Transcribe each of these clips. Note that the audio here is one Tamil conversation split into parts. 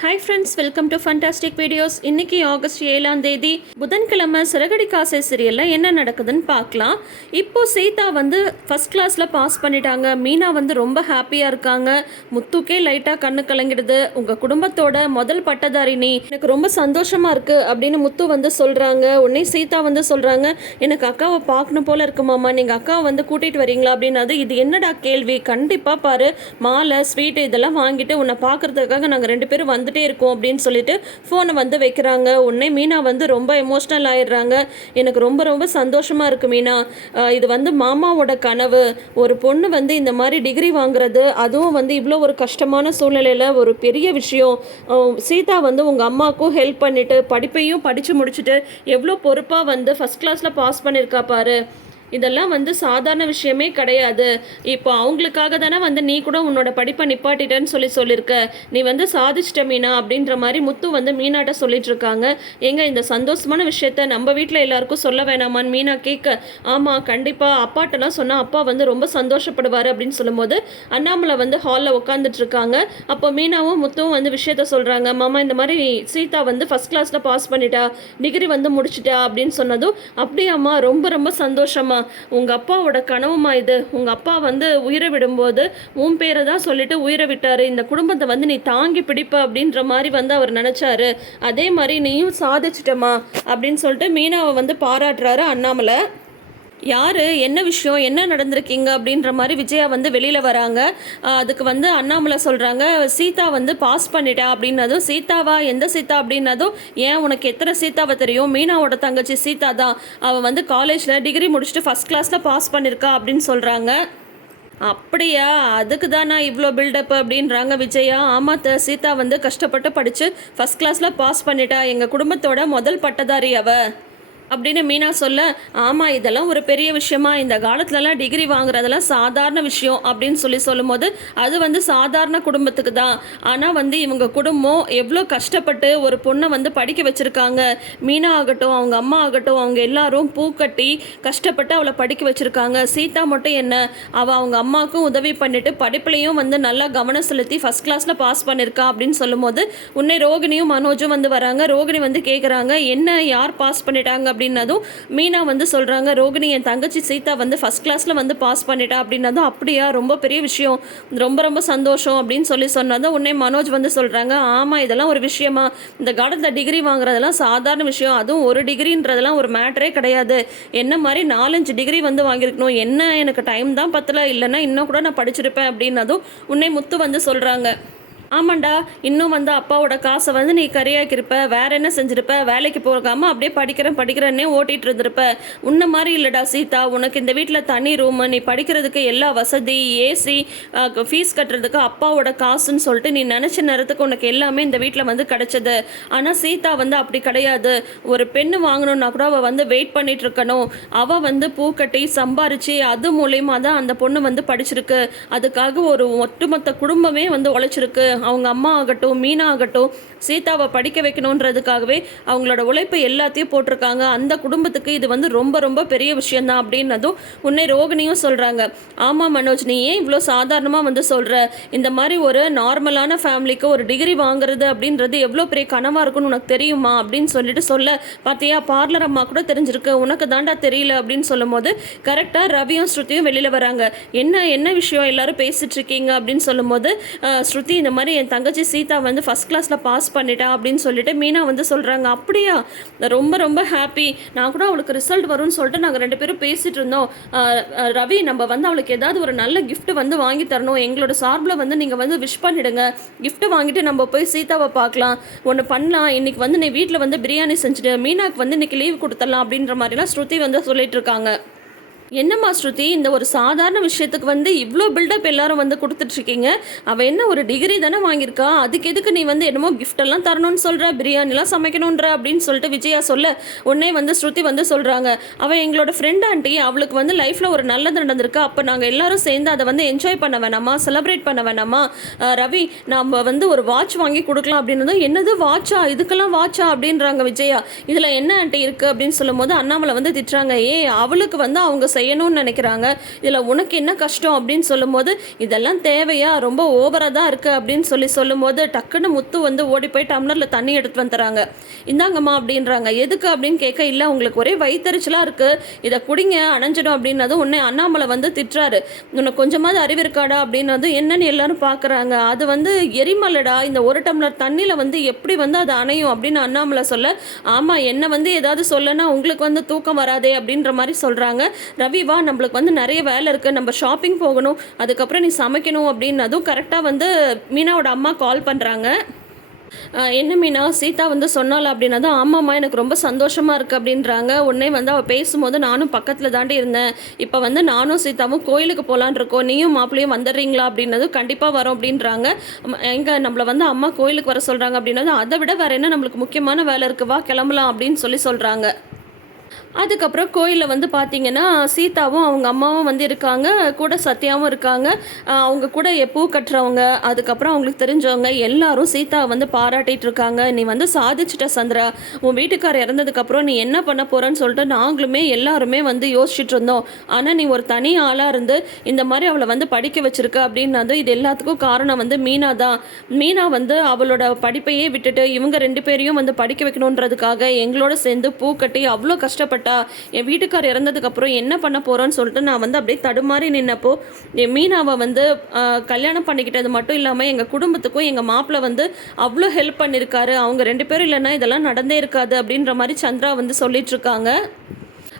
Hi friends, welcome to fantastic videos. இன்றைக்கி ஆகஸ்ட் 7ஆம் தேதி புதன்கிழமை சிறகடி காசை சீரியலில் என்ன நடக்குதுன்னு பார்க்கலாம். இப்போது சீதா வந்து ஃபஸ்ட் கிளாஸில் பாஸ் பண்ணிட்டாங்க. மீனா வந்து ரொம்ப ஹாப்பியாக இருக்காங்க. முத்துக்கே லைட்டாக கண்ணு கலங்கிடுது. உங்கள் குடும்பத்தோட முதல் பட்டதாரி நீ, எனக்கு ரொம்ப சந்தோஷமாக இருக்குது அப்படின்னு முத்து வந்து சொல்கிறாங்க. உடனே சீதா வந்து சொல்கிறாங்க, எனக்கு அக்காவை பார்க்கணும் போல் இருக்குமாம்மா, நீங்கள் அக்காவை வந்து கூட்டிகிட்டு வரீங்களா அப்படின்னாது. இது என்னடா கேள்வி, கண்டிப்பாக பாரு, மாலை ஸ்வீட்டு இதெல்லாம் வாங்கிட்டு உன்னை பார்க்குறதுக்காக நாங்கள் 2 பேரும் வந்துட்டே இருக்கோம் அப்படின்னு சொல்லிட்டு ஃபோனை வந்து வைக்கிறாங்க. உடனே மீனா வந்து ரொம்ப எமோஷ்னல் ஆயிடுறாங்க. எனக்கு ரொம்ப ரொம்ப சந்தோஷமாக இருக்குது மீனா, இது வந்து மாமாவோட கனவு. ஒரு பொண்ணு வந்து இந்த மாதிரி டிகிரி வாங்குறது, அதுவும் வந்து இவ்வளோ ஒரு கஷ்டமான சூழ்நிலையில் ஒரு பெரிய விஷயம். சீதா வந்து உங்கள் அம்மாவுக்கும் ஹெல்ப் பண்ணிவிட்டு படிப்பையும் படித்து முடிச்சுட்டு எவ்வளோ பொறுப்பாக வந்து ஃபஸ்ட் கிளாஸில் பாஸ் பண்ணியிருக்கா பாரு. இதெல்லாம் வந்து சாதாரண விஷயமே கிடையாது. இப்போ அவங்களுக்காக தானே வந்து நீ கூட உன்னோட படிப்பை நிப்பாட்டிட்டேன்னு சொல்லியிருக்க. நீ வந்து சாதிச்சிட்ட மீனா அப்படின்ற மாதிரி முத்து வந்து மீனாட்ட சொல்லிட்டு இருக்காங்க. எங்க இந்த சந்தோஷமான விஷயத்த நம்ம வீட்டில் எல்லாருக்கும் சொல்ல வேணாமான்னு மீனா கேட்க, ஆமாம் கண்டிப்பாக அப்பாட்டெல்லாம் சொன்னால் அப்பா வந்து ரொம்ப சந்தோஷப்படுவார் அப்படின்னு சொல்லும்போது அண்ணாமலை வந்து ஹாலில் உட்காந்துட்டு இருக்காங்க. அப்போ மீனாவும் முத்துவும் வந்து விஷயத்த சொல்கிறாங்க. மாமா இந்த மாதிரி சீதா வந்து ஃபஸ்ட் கிளாஸில் பாஸ் பண்ணிட்டா, டிகிரி வந்து முடிச்சிட்டா அப்படின்னு சொன்னதும், அப்படியாம்மா ரொம்ப ரொம்ப சந்தோஷமா, உங்கள் அப்பாவோட கனவுமா இது. உங்கள் அப்பா வந்து உயிரை விடும்போது உன் பேரை தான் சொல்லிட்டு உயிரை விட்டார். இந்த குடும்பத்தை வந்து நீ தாங்கி பிடிப்ப அப்படின்ற மாதிரி வந்து அவர் நினச்சாரு. அதே மாதிரி நீயும் சாதிச்சிட்டமா அப்படின்னு சொல்லிட்டு மீனாவை வந்து பாராட்டுறாரு அண்ணாமலை. யார், என்ன விஷயம், என்ன நடந்திருக்கீங்க அப்படின்ற மாதிரி விஜயா வந்து வெளியில் வராங்க. அதுக்கு வந்து அண்ணாமலை சொல்கிறாங்க, சீதா வந்து பாஸ் பண்ணிட்டா அப்படின்னதும், சீதாவா, எந்த சீதா அப்படின்னதும், ஏன் உனக்கு எத்தனை சீதாவை தெரியும், மீனாவோட தங்கச்சி சீதா தான், அவள் வந்து காலேஜில் டிகிரி முடிச்சுட்டு ஃபஸ்ட் கிளாஸில் பாஸ் பண்ணியிருக்கா அப்படின்னு சொல்கிறாங்க. அப்படியா, அதுக்கு தான் நான் இவ்வளோ பில்டப் அப்படின்றாங்க விஜயா. ஆமாத்த, சீதா வந்து கஷ்டப்பட்டு படித்து ஃபஸ்ட் கிளாஸில் பாஸ் பண்ணிட்டா, எங்கள் குடும்பத்தோட முதல் பட்டதாரி அவள் அப்படின்னு மீனா சொல்ல, ஆமாம் இதெல்லாம் ஒரு பெரிய விஷயமா, இந்த காலத்துலலாம் டிகிரி வாங்குறதெல்லாம் சாதாரண விஷயம் அப்படின்னு சொல்லும்போது, அது வந்து சாதாரண குடும்பத்துக்கு தான். ஆனால் வந்து இவங்க குடும்பம் எவ்வளோ கஷ்டப்பட்டு ஒரு பொண்ணை வந்து படிக்க வச்சுருக்காங்க. மீனா ஆகட்டும், அவங்க அம்மா ஆகட்டும், அவங்க எல்லாரும் பூக்கட்டி கஷ்டப்பட்டு அவளை படிக்க வச்சுருக்காங்க. சீதா மட்டும் என்ன, அவள் அவங்க அம்மாவுக்கும் உதவி பண்ணிவிட்டு படிப்புலையும் வந்து நல்லா கவனம் செலுத்தி ஃபஸ்ட் கிளாஸில் பாஸ் பண்ணியிருக்கா அப்படின்னு சொல்லும்போது, உன்னை ரோகிணியும் மனோஜும் வந்து வராங்க. ரோகிணி வந்து கேட்குறாங்க, என்ன யார் பாஸ் பண்ணிட்டாங்க அப்படின்னதும் மீனா வந்து சொல்கிறாங்க, ரோகிணி என் தங்கச்சி சீதா வந்து ஃபஸ்ட் கிளாஸில் வந்து பாஸ் பண்ணிட்டா அப்படின்னதும், அப்படியா ரொம்ப பெரிய விஷயம், ரொம்ப ரொம்ப சந்தோஷம் அப்படின்னு சொன்னதும் உடனே மனோஜ் வந்து சொல்கிறாங்க, ஆமாம் இதெல்லாம் ஒரு விஷயமா, இந்த காலத்தில் டிகிரி வாங்குறதெல்லாம் சாதாரண விஷயம், அதுவும் ஒரு டிகிரின்றதெல்லாம் ஒரு மேட்டரே கிடையாது. என்ன மாதிரி 4-5 டிகிரி வந்து வாங்கியிருக்கணும், என்ன எனக்கு டைம் தான் பத்தலை, இல்லைன்னா இன்னும் கூட நான் படிச்சிருப்பேன் அப்படின்னதும் உடனே முத்து வந்து சொல்கிறாங்க, ஆமாண்டா, இன்னும் வந்து அப்பாவோட காசை வந்து நீ கரியாக்கியிருப்ப, வேற என்ன செஞ்சிருப்ப, வேலைக்கு போகாமல் அப்படியே படிக்கிறேன்னே ஓட்டிகிட்டு இருந்திருப்ப. உன்ன மாதிரி இல்லைடா சீதா, உனக்கு இந்த வீட்டில் தனி ரூமு, நீ படிக்கிறதுக்கு எல்லா வசதி, ஏசி, ஃபீஸ் கட்டுறதுக்கு அப்பாவோட காசுன்னு சொல்லிட்டு நீ நினச்ச நேரத்துக்கு உனக்கு எல்லாமே இந்த வீட்டில் வந்து கிடச்சிது. ஆனால் சீதா வந்து அப்படி கிடையாது. ஒரு பெண்ணு வாங்கணுன்னா கூட அவள் வந்து வெயிட் பண்ணிட்டு இருக்கணும். அவள் வந்து பூக்கட்டி சம்பாரிச்சு அது மூலயமா தான் அந்த பொண்ணு வந்து படிச்சிருக்கு. அதுக்காக ஒரு ஒட்டுமொத்த குடும்பமே வந்து உழைச்சிருக்கு. அவங்க அம்மா ஆகட்டும், மீனா ஆகட்டும், சீதாவை படிக்க வைக்கணுன்றதுக்காகவே அவங்களோட உழைப்பை எல்லாத்தையும் போட்டிருக்காங்க. அந்த குடும்பத்துக்கு இது வந்து ரொம்ப ரொம்ப பெரிய விஷயந்தான் அப்படின்னதும் உன்னை ரோகிணியும் சொல்கிறாங்க, ஆமாம் மனோஜ், நீ ஏன் இவ்வளோ சாதாரணமாக வந்து சொல்கிற, இந்த மாதிரி ஒரு நார்மலான ஃபேமிலிக்கு ஒரு டிகிரி வாங்குறது அப்படின்றது எவ்வளோ பெரிய கனவாக இருக்குன்னு உனக்கு தெரியுமா அப்படின்னு சொல்ல, பார்த்தியா பார்லர் அம்மா கூட தெரிஞ்சிருக்கு, உனக்கு தாண்டா தெரியல அப்படின்னு சொல்லும்போது கரெக்டாக ரவியும் ஸ்ருதியும் வெளியில் வராங்க. என்ன விஷயம் எல்லாரும் பேசிகிட்டு இருக்கீங்க அப்படின்னு சொல்லும்போது, ஸ்ருதி இந்த மாதிரி என் தங்கச்சி சீதா வந்து ஃபஸ்ட் கிளாஸில் பாஸ் பண்ணிட்டா அப்படின்னு சொல்லிட்டு மீனா வந்து சொல்கிறாங்க. அப்படியா, ரொம்ப ரொம்ப ஹாப்பி, நான் கூட அவளுக்கு ரிசல்ட் வரும்னு சொல்லிட்டு நாங்கள் 2 பேரும் பேசிகிட்டு இருந்தோம். ரவி, நம்ம வந்து அவளுக்கு ஏதாவது ஒரு நல்ல கிஃப்ட் வந்து வாங்கி தரணும், எங்களோட சார்பில் வந்து நீங்கள் வந்து விஷ் பண்ணிவிடுங்க, கிஃப்ட் வாங்கிட்டு நம்ம போய் சீதாவை பார்க்கலாம், ஒன்று பண்ணலாம், இன்றைக்கி வந்து நீ வீட்டில் வந்து பிரியாணி செஞ்சுட்டு மீனாக்கு வந்து இன்றைக்கி லீவ் கொடுத்துடலாம் அப்படின்ற மாதிரிலாம் ஸ்ருதி வந்து சொல்லிட்டு இருக்காங்க. என்னம்மா ஸ்ருதி, இந்த ஒரு சாதாரண விஷயத்துக்கு வந்து இவ்வளோ பில்டப் எல்லாரும் வந்து கொடுத்துட்ருக்கீங்க, அவள் என்ன ஒரு டிகிரி தானே வாங்கியிருக்கா, அதுக்கு எதுக்கு நீ வந்து என்னமோ கிஃப்டெல்லாம் தரணும்னு சொல்கிற, பிரியாணிலாம் சமைக்கணுன்ற அப்படின்னு சொல்லிட்டு விஜயா சொல்ல, உடனே வந்து ஸ்ருதி வந்து சொல்கிறாங்க, அவள் எங்களோட ஃப்ரெண்ட் ஆண்டி, அவளுக்கு வந்து லைஃப்பில் ஒரு நல்லது நடந்திருக்கு, அப்போ நாங்கள் எல்லாரும் சேர்ந்து அதை வந்து என்ஜாய் பண்ண வேணாமா, செலிப்ரேட் பண்ண வேணாமா, ரவி நம்ம வந்து ஒரு வாட்ச் வாங்கி கொடுக்கலாம் அப்படின்னதும், என்னது வாட்சா, இதுக்கெல்லாம் வாட்சா அப்படின்றாங்க விஜயா. இதில் என்ன ஆண்டி இருக்குது அப்படின்னு சொல்லும் போது அண்ணாமலை வந்து திட்டுறாங்க, அவளுக்கு வந்து அவங்க செய்யணும்னு நினைக்கிறாங்க, இதில் உனக்கு என்ன கஷ்டம் அப்படின்னு சொல்லும்போது, இதெல்லாம் தேவையா, ரொம்ப ஓவராக தான் இருக்குது அப்படின்னு சொல்லும்போது டக்குன்னு முத்து வந்து ஓடி போய் டம்ளரில் தண்ணி எடுத்து வந்துடுறாங்க. இந்தாங்கம்மா அப்படின்றாங்க. எதுக்கு அப்படின்னு கேட்க, இல்லை உங்களுக்கு ஒரே வயிற்றுச்சலாக இருக்குது, இதை குடிங்க அணைஞ்சிடும் அப்படின்னதும் உடனே அண்ணாமலை வந்து திட்டுறாரு. உனக்கு கொஞ்சமாவது அறிவு இருக்காடா அப்படின்னதும் என்னன்னு எல்லாரும் பார்க்குறாங்க. அது வந்து எரிமலடா, இந்த ஒரு டம்ளர் தண்ணியில் வந்து எப்படி வந்து அது அணையும் அப்படின்னு அண்ணாமலை சொல்ல, ஆமாம் என்னை வந்து ஏதாவது சொல்லனா உங்களுக்கு வந்து தூக்கம் வராதே அப்படின்ற மாதிரி சொல்கிறாங்க. ரவி வா, நம்மளுக்கு வந்து நிறைய வேலை இருக்குது, நம்ம ஷாப்பிங் போகணும், அதுக்கப்புறம் நீ சமைக்கணும் அப்படின்னதும் கரெக்டாக வந்து மீனாவோட அம்மா கால் பண்ணுறாங்க. என்ன மீனா, சீதா வந்து சொன்னால அப்படின்னதும், ஆமாம்மா எனக்கு ரொம்ப சந்தோஷமாக இருக்குது அப்படின்றாங்க. உடனே வந்து அவள் பேசும்போது நானும் பக்கத்தில் தாண்டி இருந்தேன், இப்போ வந்து நானும் சீதாவும் கோயிலுக்கு போகலான் இருக்கோம், நீயும் மாப்பிள்ளையும் வந்துடுறீங்களா அப்படின்னதும், கண்டிப்பாக வரோம் அப்படின்றாங்க. எங்கே நம்மளை வந்து அம்மா கோயிலுக்கு வர சொல்கிறாங்க அப்படின்னதும், அதை விட வேறு என்ன நம்மளுக்கு முக்கியமான வேலை இருக்குது, வா கிளம்பலாம் அப்படின்னு சொல்கிறாங்க. அதுக்கப்புறம் கோயிலில் வந்து பார்த்திங்கன்னா சீதாவும் அவங்க அம்மாவும் வந்து இருக்காங்க, கூட சத்யாவும் இருக்காங்க. அவங்க கூட பூ கட்டுறவங்க, அதுக்கப்புறம் அவங்களுக்கு தெரிஞ்சவங்க எல்லாரும் சீதாவை வந்து பாராட்டிகிட்டு இருக்காங்க. நீ வந்து சாதிச்சிட்ட சந்திரா, உன் வீட்டுக்காரர் இறந்ததுக்கப்புறம் நீ என்ன பண்ண போகிறன்னு சொல்லிட்டு நாங்களுமே எல்லாருமே வந்து யோசிச்சுட்டு இருந்தோம். ஆனால் நீ ஒரு தனி ஆளாக இருந்து இந்த மாதிரி அவளை வந்து படிக்க வச்சுருக்க அப்படின்னதும், இது எல்லாத்துக்கும் காரணம் வந்து மீனா தான். மீனா வந்து அவளோட படிப்பையே விட்டுட்டு இவங்க 2 பேரையும் வந்து படிக்க வைக்கணுன்றதுக்காக எங்களோட சேர்ந்து பூ கட்டி அவ்வளோ கஷ்டப்பட்டு என் வீட்டுக்கார் இறந்ததுக்கப்புறம் என்ன பண்ண போகிறோன்னு சொல்லிட்டு நான் வந்து அப்படியே தடுமாறி நின்னப்போ, என் மீனாவை வந்து கல்யாணம் பண்ணிக்கிட்டது மட்டும் இல்லாமல் எங்கள் குடும்பத்துக்கும் எங்கள் மாப்பிள்ளை வந்து அவ்வளோ ஹெல்ப் பண்ணியிருக்காரு, அவங்க 2 பேரும் இல்லைன்னா இதெல்லாம் நடந்தே இருக்காது அப்படின்ற மாதிரி சந்திரா வந்து சொல்லிகிட்ருக்காங்க.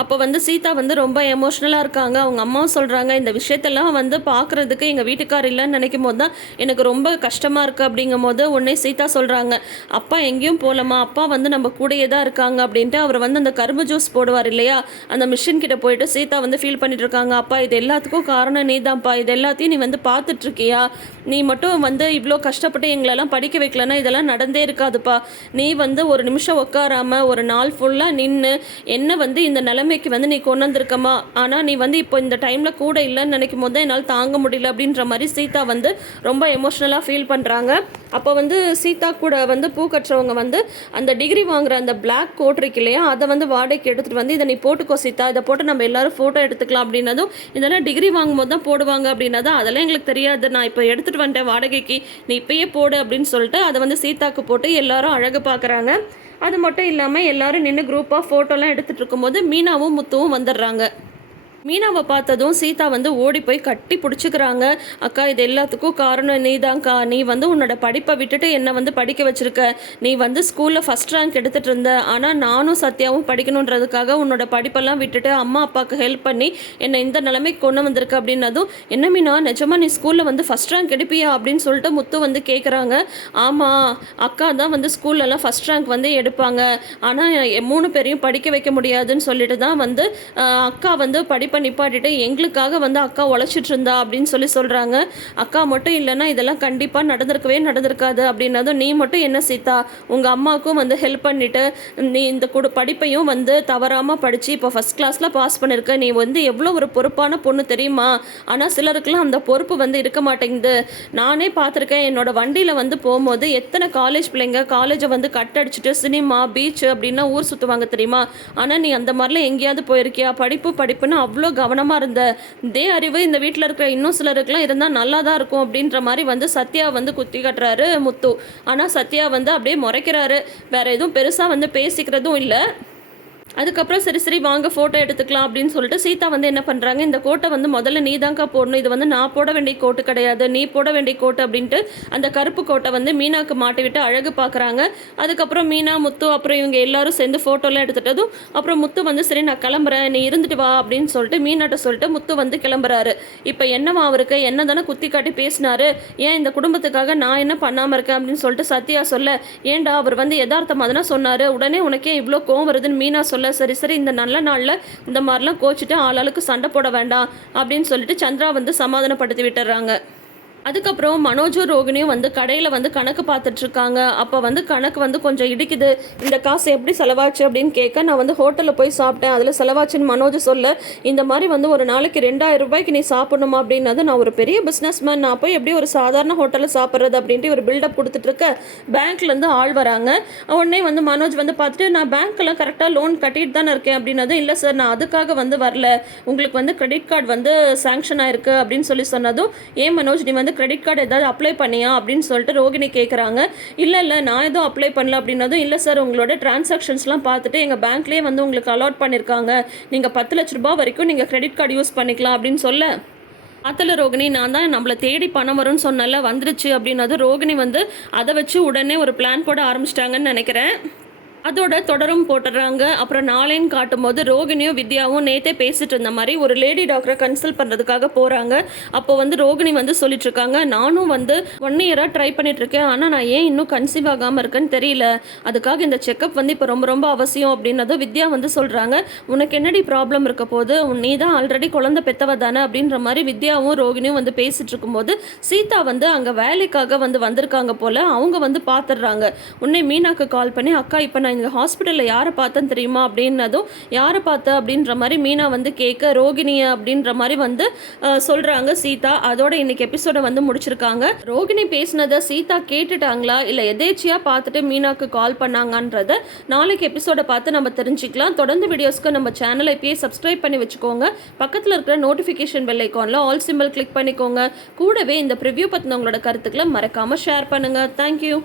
அப்போ வந்து சீதா வந்து ரொம்ப எமோஷ்னலாக இருக்காங்க. அவங்க அம்மாவும் சொல்கிறாங்க, இந்த விஷயத்தெல்லாம் வந்து பார்க்குறதுக்கு எங்கள் வீட்டுக்கார் இல்லைன்னு நினைக்கும் போது தான் எனக்கு ரொம்ப கஷ்டமாக இருக்குது அப்படிங்கும் போது உடனே சீதா சொல்கிறாங்க, அப்பா எங்கேயும் போகலம்மா, அப்பா வந்து நம்ம கூடயே தான் இருக்காங்க அப்படின்ட்டு அவர் வந்து அந்த கரும்பு ஜூஸ் போடுவார் இல்லையா, அந்த மிஷின் கிட்ட போயிட்டு சீதா வந்து ஃபீல் பண்ணிட்டு இருக்காங்க. அப்பா இது எல்லாத்துக்கும் காரணம் நீ தான்ப்பா, இது எல்லாத்தையும் நீ வந்து பார்த்துட்ருக்கியா, நீ மட்டும் வந்து இவ்வளோ கஷ்டப்பட்டு எங்களெல்லாம் படிக்க வைக்கலன்னா இதெல்லாம் நடந்தே இருக்காதுப்பா, நீ வந்து ஒரு நிமிஷம் உட்காராமல் ஒரு நாள் ஃபுல்லாக நின்று என்ன வந்து இந்த நிலைமைக்கு வந்து நீ கொண்டு வந்திருக்கமா, ஆனால் நீ வந்து இப்போ இந்த டைமில் கூட இல்லைன்னு நினைக்கும் போது தான் என்னால் தாங்க முடியல அப்படின்ற மாதிரி சீதா வந்து ரொம்ப எமோஷ்னலாக ஃபீல் பண்ணுறாங்க. அப்போ வந்து சீதா கூட வந்து பூ கட்டுறவங்க வந்து அந்த டிகிரி வாங்குற அந்த பிளாக் கோட் இருக்கு இல்லையா, அதை வந்து வாடகைக்கு எடுத்துகிட்டு வந்து இதை நீ போட்டுக்கோ சீதா, இதை போட்டு நம்ம எல்லாரும் ஃபோட்டோ எடுத்துக்கலாம் அப்படின்னதும், இதெல்லாம் டிகிரி வாங்கும்போது தான் போடுவாங்க அப்படின்னதும், அதெல்லாம் எங்களுக்கு தெரியாது, நான் இப்போ எடுத்துகிட்டு வந்துட்டேன் வாடகைக்கு, நீ இப்பயே போடு அப்படின்னு சொல்லிட்டு அதை வந்து சீதாக்கு போட்டு எல்லாரும் அழகு பார்க்குறாங்க. அது மட்டும் இல்லாமல் எல்லாரும் நின்று குரூப்பாக ஃபோட்டோலாம் எடுத்துகிட்டு இருக்கும்போது மீனாவும் முத்துவும் வந்துடுறாங்க. மீனாவை பார்த்ததும் சீதா வந்து ஓடி போய் கட்டி பிடிச்சிக்கிறாங்க. அக்கா இது எல்லாத்துக்கும் காரணம் நீதான்க்கா, நீ வந்து உன்னோட படிப்பை விட்டுட்டு என்னை வந்து படிக்க வச்சுருக்க, நீ வந்து ஸ்கூலில் ஃபஸ்ட் ரேங்க் எடுத்துகிட்டு இருந்த, ஆனால் நானும் சத்யாவும் படிக்கணுன்றதுக்காக உன்னோட படிப்பெல்லாம் விட்டுட்டு அம்மா அப்பாவுக்கு ஹெல்ப் பண்ணி என்னை இந்த நிலைமைக்கு கொண்டு வந்திருக்க அப்படின்னதும், என்ன மீனா நிஜமாக நீ ஸ்கூலில் வந்து ஃபஸ்ட் ரேங்க் எடுப்பியா அப்படின்னு சொல்லிட்டு முத்து வந்து கேட்குறாங்க. ஆமாம் அக்கா தான் வந்து ஸ்கூல்லலாம் ஃபஸ்ட் ரேங்க் வந்து எடுப்பாங்க, ஆனால் 3 பேரையும் படிக்க வைக்க முடியாதுன்னு சொல்லிட்டு தான் வந்து அக்கா வந்து படிப்பை நிப்பாட்டிட்டு எங்களுக்காக வந்து அக்கா உழைச்சிட்டு இருந்தா அப்படின்னு சொல்கிறாங்க. அக்கா மட்டும் இல்லைன்னா இதெல்லாம் கண்டிப்பாக நடந்திருக்காது அப்படின்னதும், நீ மட்டும் என்ன சீதா உங்கள் அம்மாவுக்கும் வந்து ஹெல்ப் பண்ணிவிட்டு நீ இந்த படிப்பையும் வந்து தவறாமல் படித்து இப்போ ஃபஸ்ட் கிளாஸில் பாஸ் பண்ணியிருக்க, நீ வந்து எவ்வளோ ஒரு பொறுப்பான பொண்ணு தெரியுமா, ஆனால் சிலருக்குலாம் அந்த பொறுப்பு வந்து இருக்க மாட்டேங்குது, நானே பார்த்துருக்கேன் என்னோட வண்டியில் வந்து போகும்போது எத்தனை காலேஜ் பிள்ளைங்க காலேஜை வந்து கட்டடிச்சிட்டு சினிமா பீச் அப்படின்னா ஊர் சுற்றுவாங்க தெரியுமா, ஆனால் நீ அந்த மாதிரிலாம் எங்கேயாவது போயிருக்கியா, படிப்புன்னு அவ்வளோ கவனமாக இருந்த, இதே அறிவு இந்த வீட்டில் இருக்கிற இன்னும் சிலருக்குலாம் இருந்தால் நல்லா தான் இருக்கும் அப்படின்ற மாதிரி வந்து சத்யா வந்து குத்தி கட்டுறாரு முத்து. ஆனால் சத்யா வந்து அப்படியே முறைக்கிறாரு, வேற எதுவும் பெருசாக வந்து பேசிக்கிறதும் இல்லை. அதுக்கப்புறம் சரி வாங்க ஃபோட்டோ எடுத்துக்கலாம் அப்படின்னு சொல்லிட்டு சீதா வந்து என்ன பண்ணுறாங்க, இந்த கோட்டை வந்து முதல்ல நீ தான்க்கா போடணும், இது வந்து நான் போட வேண்டிய கோட்டு கிடையாது, நீ போட வேண்டிய கோட்டு அப்படின்ட்டு அந்த கருப்பு கோட்டை வந்து மீனாவுக்கு மாட்டி விட்டு அழகு பார்க்குறாங்க. அதுக்கப்புறம் மீனா முத்து அப்புறம் இவங்க எல்லாரும் சேர்ந்து ஃபோட்டோலாம் எடுத்துட்டதும் அப்புறம் முத்து வந்து சரி நான் கிளம்புறேன் நீ இருந்துட்டு வா அப்படின்னு சொல்லிட்டு மீனாட்ட சொல்லிட்டு முத்து வந்து கிளம்புறாரு. இப்போ என்னவா அவருக்கு என்ன தானே குத்தி காட்டி பேசினாரு, ஏன் இந்த குடும்பத்துக்காக நான் என்ன பண்ணாமல் இருக்கேன் அப்படின்னு சொல்லிட்டு சத்யா சொல்ல, ஏண்டா அவர் வந்து யதார்த்தமாக தானே சொன்னார், உடனே உனக்கே இவ்வளோ கோவம் வருதுன்னு மீனா சொல்ல, சரி இந்த நல்ல நாளில் இந்த மாதிரிலாம் கோச்சிட்டு ஆளாளுக்கு சண்டை போட வேண்டாம் அப்படின்னு சொல்லிட்டு சந்திரா வந்து சமாதானப்படுத்தி விட்டுறாங்க. அதுக்கப்புறம் மனோஜும் ரோகிணியும் வந்து கடையில் வந்து கணக்கு பார்த்துட்ருக்காங்க. அப்போ வந்து கணக்கு வந்து கொஞ்சம் இடிக்குது. இந்த காசு எப்படி செலவாச்சு அப்படின்னு கேட்க, நான் வந்து ஹோட்டலில் போய் சாப்பிட்டேன், அதில் செலவாச்சுன்னு மனோஜ் சொல்ல, இந்த மாதிரி வந்து ஒரு நாளைக்கு 2000 ரூபாய்க்கு நீ சாப்பிடணுமா அப்படின்னது, நான் ஒரு பெரிய பிஸ்னஸ் மேன், நான் போய் எப்படி ஒரு சாதாரண ஹோட்டலில் சாப்பிட்றது அப்படின்ட்டு ஒரு பில்டப் கொடுத்துட்ருக்க, பேங்க்லேருந்து ஆள் வராங்க. உடனே வந்து மனோஜ் வந்து பார்த்துட்டு, நான் பேங்க்கெல்லாம் கரெக்டாக லோன் கட்டிட்டு தானே இருக்கேன் அப்படின்னது, இல்லை சார் நான் அதுக்காக வந்து வரல, உங்களுக்கு வந்து கிரெடிட் கார்டு வந்து சேங்ஷன் ஆயிருக்கு அப்படின்னு சொன்னதும், ஏன் மனோஜ் நீ வந்து கிரெடிட் கார்டு ஏதாவது அப்ளை பண்ணியா அப்படின்னு சொல்லிட்டு ரோகிணி கேட்குறாங்க. இல்லை நான் எதுவும் அப்ளை பண்ணல அப்படின்னதும், இல்லை சார் உங்களோட டிரான்சாக்ஷன்ஸ்லாம் பார்த்துட்டு எங்கள் பேங்க்லேயே வந்து உங்களுக்கு அலாட் பண்ணியிருக்காங்க, நீங்கள் 10 லட்ச ரூபாய் வரைக்கும் நீங்கள் கிரெடிட் கார்டு யூஸ் பண்ணிக்கலாம் அப்படின்னு சொல்ல, ஆத்தல ரோகிணி நான் தான் நம்மளை தேடி பணம் வரும்னு சொன்னல வந்துருச்சு அப்படின்னது, ரோகிணி வந்து அதை வச்சு உடனே ஒரு பிளான் போட ஆரம்பிச்சிட்டாங்கன்னு நினைக்கிறேன். அதோட தொடரும் போட்டுடுறாங்க. அப்புறம் நாளைன்னு காட்டும்போது ரோகிணியும் வித்யாவும் நேற்றே பேசிட்டு இருந்த மாதிரி ஒரு லேடி டாக்டரை கன்சல்ட் பண்ணுறதுக்காக போகிறாங்க. அப்போ வந்து ரோகிணி வந்து சொல்லிட்டுருக்காங்க, நானும் வந்து 1 இயராக ட்ரை பண்ணிகிட்ருக்கேன், ஆனால் நான் ஏன் இன்னும் கன்சீவ் ஆகாமல் இருக்கேன்னு தெரியல, அதுக்காக இந்த செக்கப் வந்து இப்போ ரொம்ப ரொம்ப அவசியம் அப்படின்னதும் வித்யா வந்து சொல்கிறாங்க, உனக்கு என்னடி ப்ராப்ளம் இருக்க போது, நீ தான் ஆல்ரெடி குழந்தை பெற்றவ தானே அப்படின்ற மாதிரி வித்யாவும் ரோகிணியும் வந்து பேசிகிட்டு இருக்கும்போது சீதா வந்து அங்கே வேலைக்காக வந்து வந்திருக்காங்க போல். அவங்க வந்து பார்த்துடுறாங்க. உன்னை மீனாக்கு கால் பண்ணி, அக்கா இப்போ நான் இந்த ஹாஸ்பிட்டலில் யாரை பார்த்தேன்னு தெரியுமா அப்படின்னதும், யாரை பார்த்த அப்படின்ற மாதிரி மீனா வந்து கேட்க, ரோகிணியை அப்படின்ற மாதிரி வந்து சொல்கிறாங்க சீதா. அதோட இன்னைக்கு எபிசோடை வந்து முடிச்சிருக்காங்க. ரோகிணி பேசினதை சீதா கேட்டுட்டாங்களா இல்லை எதேச்சியாக பார்த்துட்டு மீனாக்கு கால் பண்ணாங்கன்றத நாளைக்கு எபிசோடை பார்த்து நம்ம தெரிஞ்சுக்கலாம். தொடர்ந்து வீடியோஸ்க்கு நம்ம சேனலை இப்பயே சப்ஸ்கிரைப் பண்ணி வச்சுக்கோங்க. பக்கத்தில் இருக்கிற நோட்டிஃபிகேஷன் பெல் ஐக்கானில் ஆல் சிம்பிள் கிளிக் பண்ணிக்கோங்க. கூடவே இந்த ப்ரிவ்யூ பற்றின உங்களோட கருத்துக்களை மறக்காமல் ஷேர் பண்ணுங்கள். தேங்க்யூ.